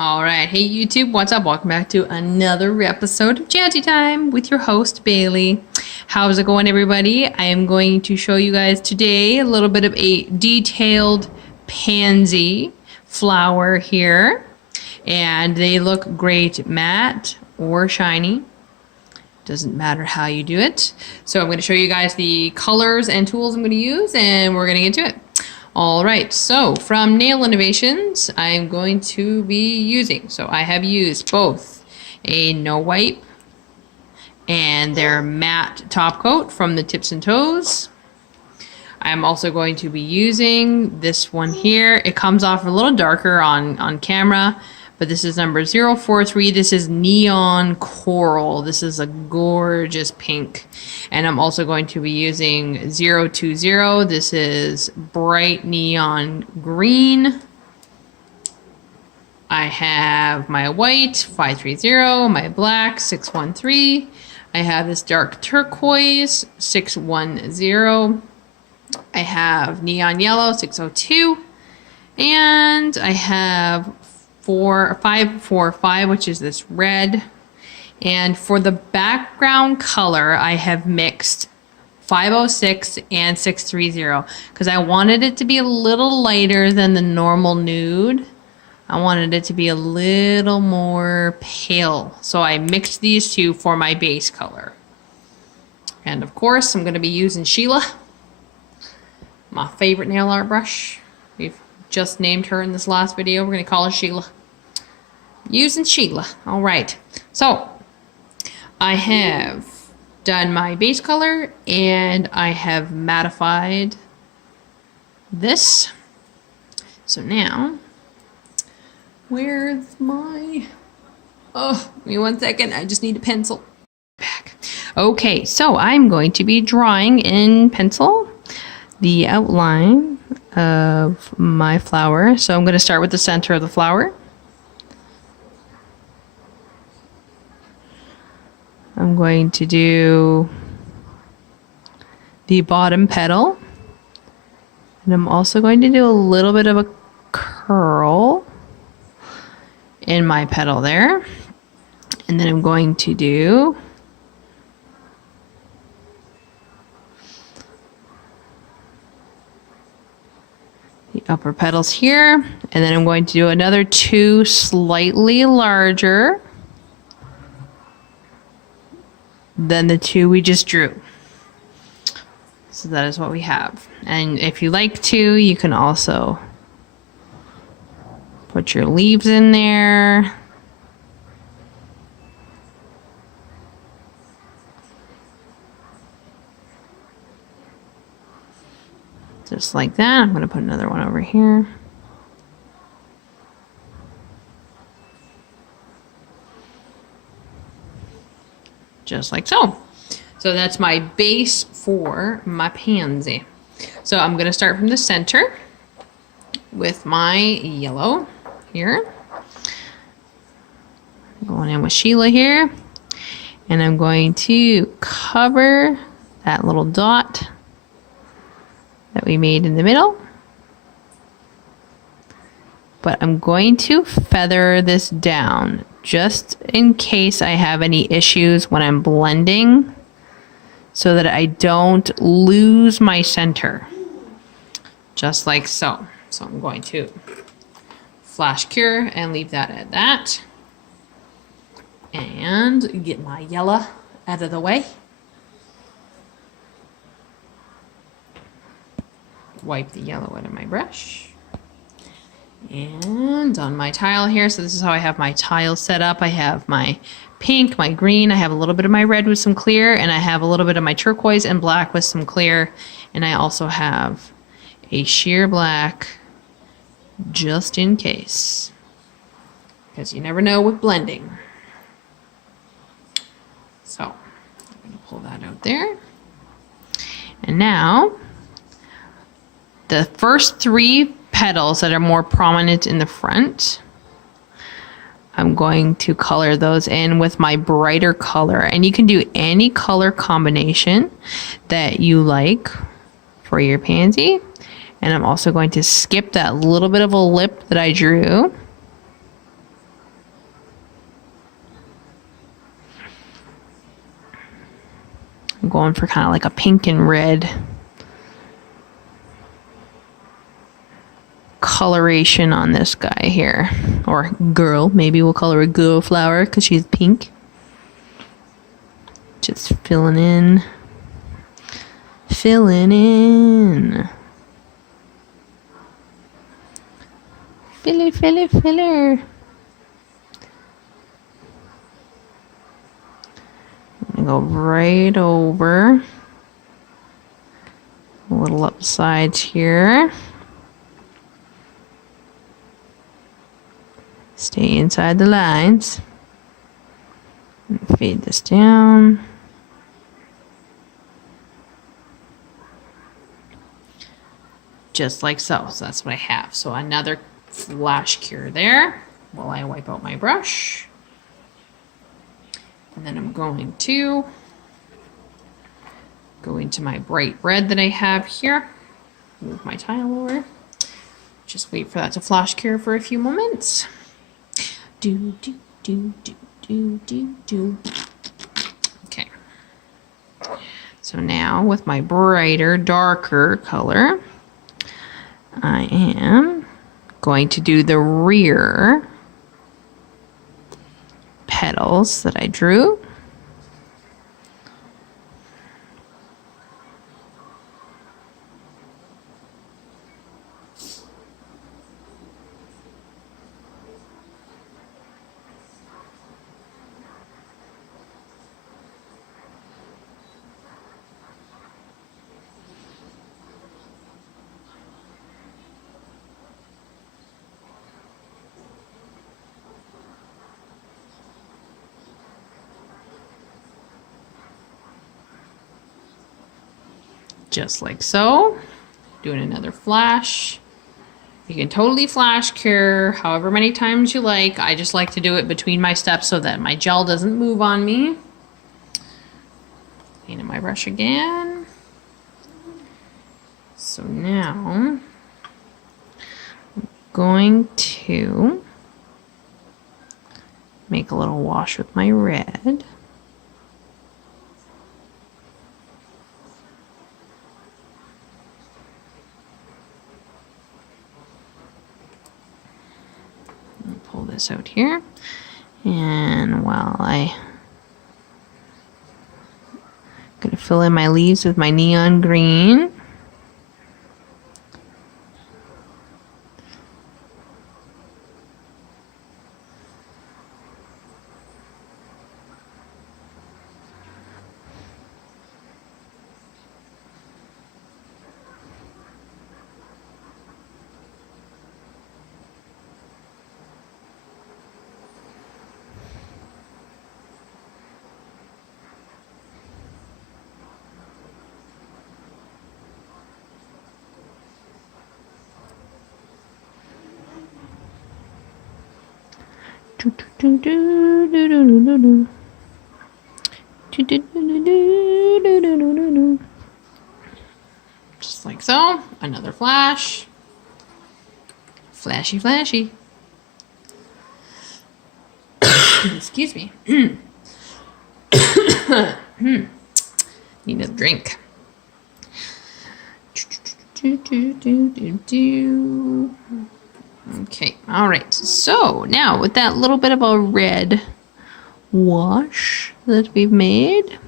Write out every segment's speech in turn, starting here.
All right, hey YouTube, what's up? Welcome back to another episode of Jazzy Time with your host Bailey. How's it going, everybody? I am going to show you guys today a little bit of a detailed pansy flower here, and they look great matte or shiny. Doesn't matter how you do it. So I'm going to show you guys the colors and tools I'm going to use, and we're going to get to it. All right, so from Nail Innovations, I'm going to be using, so I have used both a no wipe and their matte top coat from the Tips and Toes. I'm also going to be using this one here. It comes off a little darker on camera, but this is number 043. This is Neon Coral. This is a gorgeous pink. And I'm also going to be using 020. This is bright neon green. I have my white, 530, my black, 613. I have this dark turquoise, 610. I have neon yellow, 602. And I have 545, which is this red. And for the background color, I have mixed 506 and 630 because I wanted it to be a little lighter than the normal nude. I wanted it to be a little more pale. So I mixed these two for my base color. And of course, I'm going to be using Sheila, my favorite nail art brush. We've just named her in this last video. We're going to call her Sheila. Using Sheila. All right. So I have done my base color and I have mattified this. So now, where's my, give me 1 second. I just need a pencil. Back. Okay, so I'm going to be drawing in pencil the outline of my flower. So I'm going to start with the center of the flower. I'm going to do the bottom petal, and I'm also going to do a little bit of a curl in my petal there, and then I'm going to do the upper petals here, and then I'm going to do another two slightly larger than the two we just drew. So that is what we have. And if you like to, you can also put your leaves in there. Just like that. I'm going to put another one over here. Just like so. So that's my base for my pansy. So I'm going to start from the center with my yellow here. Going in with Sheila here. And I'm going to cover that little dot that we made in the middle. But I'm going to feather this down just in case I have any issues when I'm blending so that I don't lose my center. Just like so. So I'm going to flash cure and leave that at that. And get my yellow out of the way. Wipe the yellow out of my brush. And on my tile here, so this is how I have my tile set up. I have my pink, my green, I have a little bit of my red with some clear, and I have a little bit of my turquoise and black with some clear, and I also have a sheer black just in case, because you never know with blending. So I'm going to pull that out there. And now the first three petals that are more prominent in the front, I'm going to color those in with my brighter color. And you can do any color combination that you like for your pansy. And I'm also going to skip that little bit of a lip that I drew going for kind of like a pink and red coloration on this guy here. Or girl. Maybe we'll call her a girl flower because she's pink. Just filling in. Filling in. Filler, filler, filler. I'm gonna go right over. A little up the sides here. Stay inside the lines. And fade this down. Just like so. So that's what I have. So another flash cure there while I wipe out my brush. And then I'm going to go into my bright red that I have here. Move my tile over. Just wait for that to flash cure for a few moments. Do, do, do, do, do, do, do. Okay. So now with my brighter, darker color, I am going to do the rear petals that I drew. Just like so. Doing another flash. You can totally flash cure however many times you like. I just like to do it between my steps so that my gel doesn't move on me. Cleaning my brush again. So now I'm going to make a little wash with my red. Pull this out here, and while I'm gonna fill in my leaves with my neon green. Just like so. Another flash. Flashy, flashy. Excuse me. Need a drink. Okay, all right. So now with that little bit of a red wash that we've made,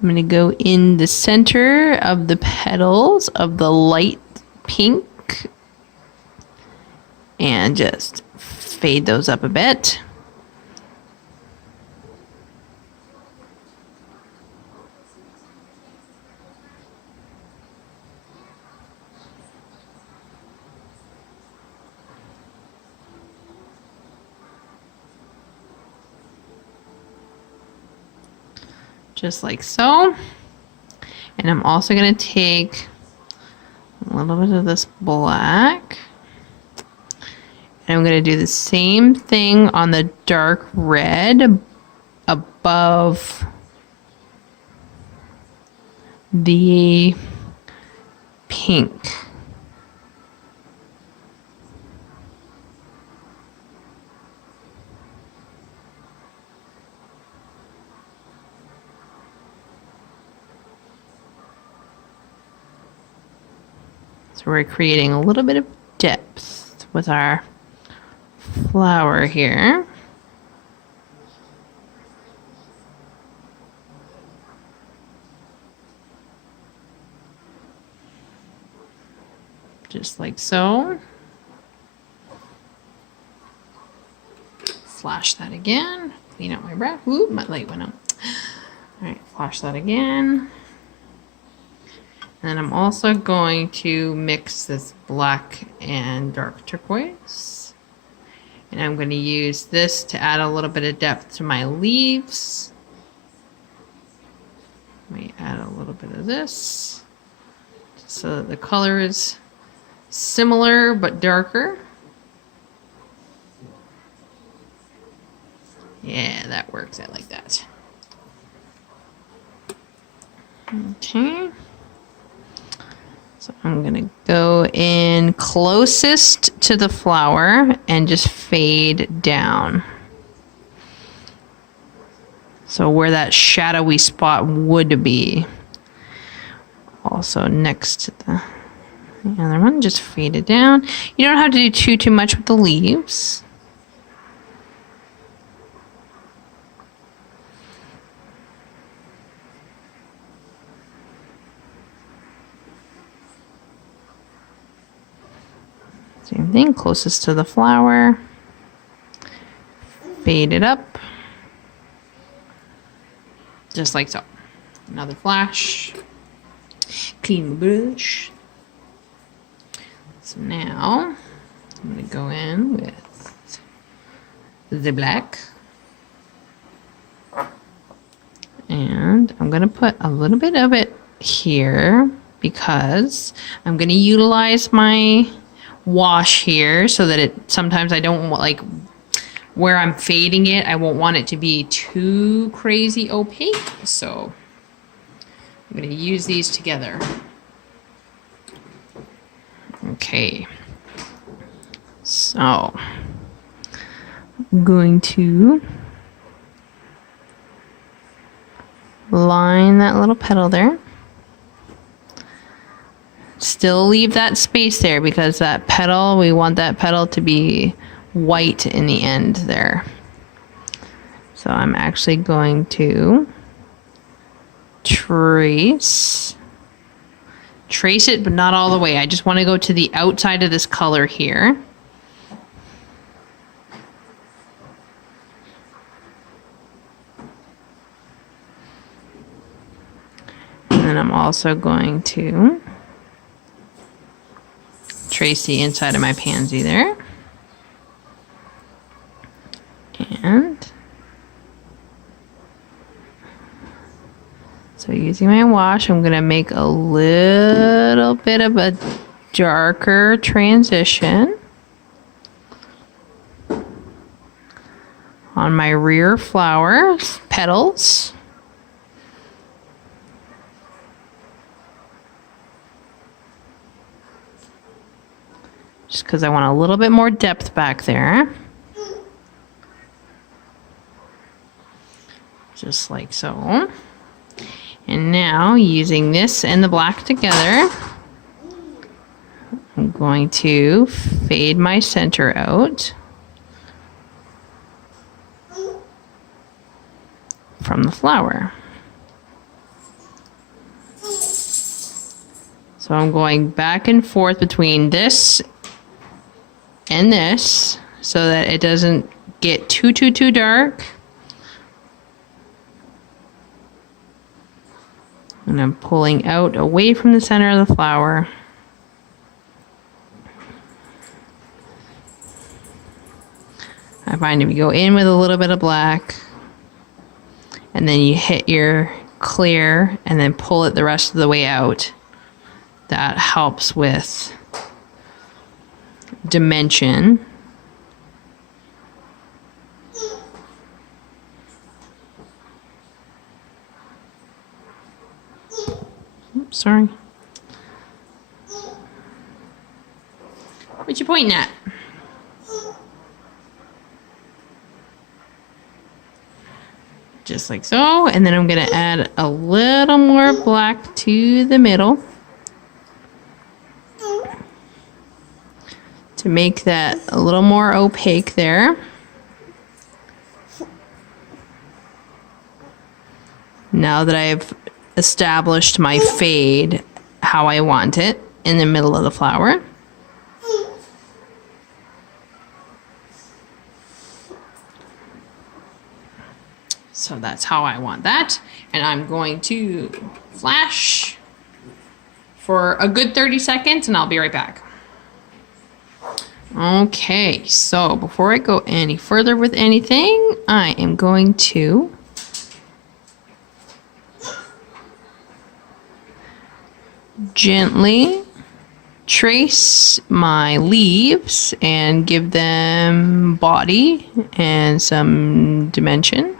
I'm going to go in the center of the petals of the light pink and just fade those up a bit. Just like so. And I'm also going to take a little bit of this black. And I'm going to do the same thing on the dark red above the pink. So we're creating a little bit of depth with our flower here. Just like so. Flash that again. Clean out my breath. Ooh, my light went out. All right, flash that again. And I'm also going to mix this black and dark turquoise. And I'm going to use this to add a little bit of depth to my leaves. Let me add a little bit of this so that the color is similar but darker. Yeah, that works. I like that. Okay. So I'm going to go in closest to the flower and just fade down. So where that shadowy spot would be. Also next to the other one, just fade it down. You don't have to do too much with the leaves. Same thing, closest to the flower. Fade it up. Just like so. Another flash. Clean the brush. So now, I'm going to go in with the black. And I'm going to put a little bit of it here because I'm going to utilize my wash here so that it, sometimes I don't want, like where I'm fading it, I won't want it to be too crazy opaque. So I'm going to use these together. Okay. So I'm going to line that little petal there. Still leave that space there because that petal, we want that petal to be white in the end there. So I'm actually going to trace it, but not all the way. I just want to go to the outside of this color here. And then I'm also going to trace the inside of my pansy there. And so using my wash, I'm going to make a little bit of a darker transition on my rear flower petals. Just because I want a little bit more depth back there. Just like so. And now, using this and the black together, I'm going to fade my center out from the flower. So I'm going back and forth between this and this so that it doesn't get too dark. And I'm pulling out away from the center of the flower. I find if you go in with a little bit of black and then you hit your clear and then pull it the rest of the way out, that helps with dimension. Oops, sorry. What you pointing at? Just like so, and then I'm going to add a little more black to the middle. to make that a little more opaque there. Now that I've established my fade how I want it in the middle of the flower. So that's how I want that. And I'm going to flash for a good 30 seconds and I'll be right back. Okay, so before I go any further with anything, I am going to gently trace my leaves and give them body and some dimension.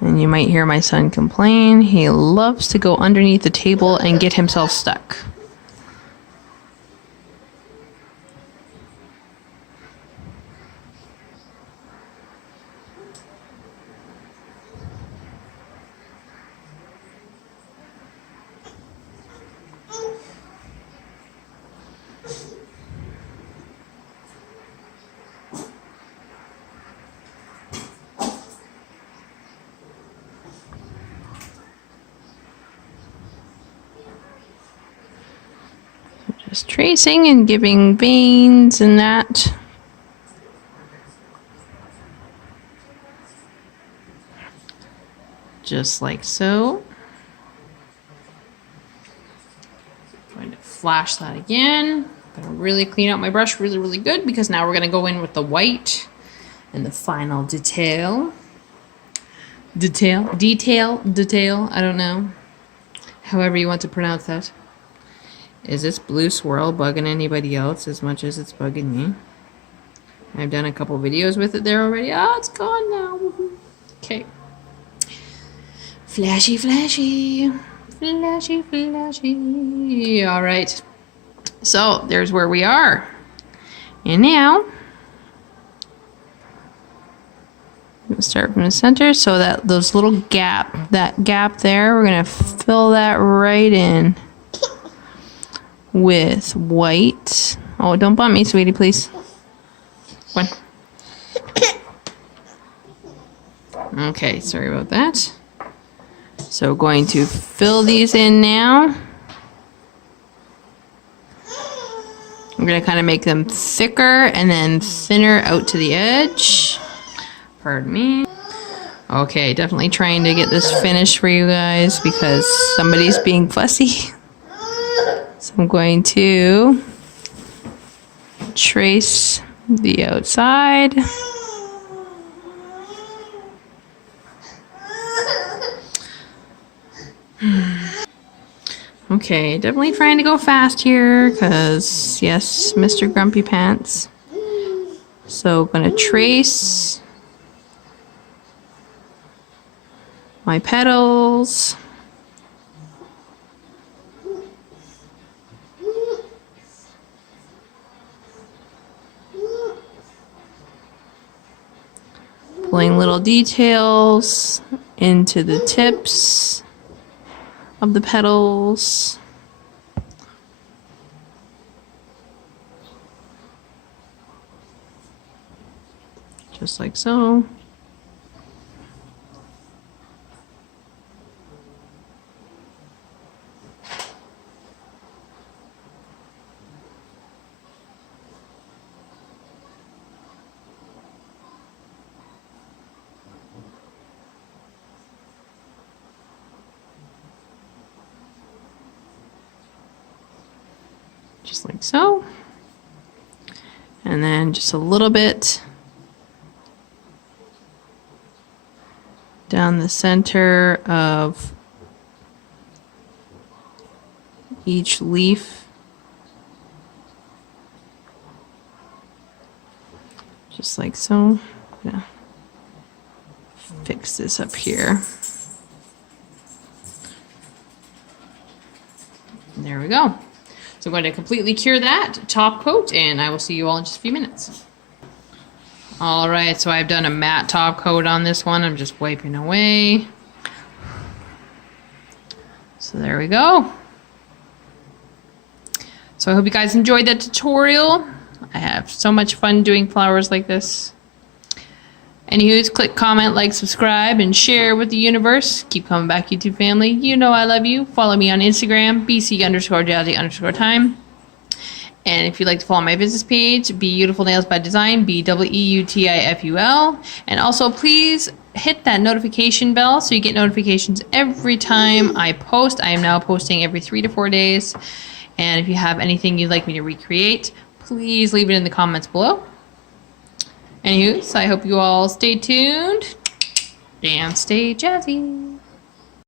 And you might hear my son complain. He loves to go underneath the table and get himself stuck. Just tracing and giving veins and that. Just like so. I'm going to flash that again. I'm going to really clean out my brush really good because now we're going to go in with the white and the final detail. Detail, I don't know. However you want to pronounce that. Is this blue swirl bugging anybody else as much as it's bugging me? I've done a couple videos with it there already. Oh, it's gone now. Okay. Flashy, flashy. Flashy, flashy. All right. So there's where we are. And now, we'll start from the center so that those little that gap there, we're going to fill that right in with white. Oh, don't bump me, sweetie, please. One. Okay, sorry about that. So going to fill these in now. I'm going to kind of make them thicker and then thinner out to the edge. Pardon me. Okay, definitely trying to get this finished for you guys because somebody's being fussy. So I'm going to trace the outside. Okay, definitely trying to go fast here because, yes, Mr. Grumpy Pants. So I'm going to trace my petals. Pulling little details into the tips of the petals. Just like so. Just like so. And then just a little bit down the center of each leaf. Just like so. Yeah. Fix this up here. And there we go. So I'm going to completely cure that top coat and I will see you all in just a few minutes. All right, so I've done a matte top coat on this one. I'm just wiping away. So there we go. So I hope you guys enjoyed that tutorial. I have so much fun doing flowers like this. Anywho's, click comment, like, subscribe, and share with the universe. Keep coming back, YouTube family. You know I love you. Follow me on Instagram, bc_jazzy_time. And if you'd like to follow my business page, Beautiful Nails by Design, BEUTIFUL. And also, please hit that notification bell so you get notifications every time I post. I am now posting every 3 to 4 days. And if you have anything you'd like me to recreate, please leave it in the comments below. Anywho, so I hope you all stay tuned and stay jazzy.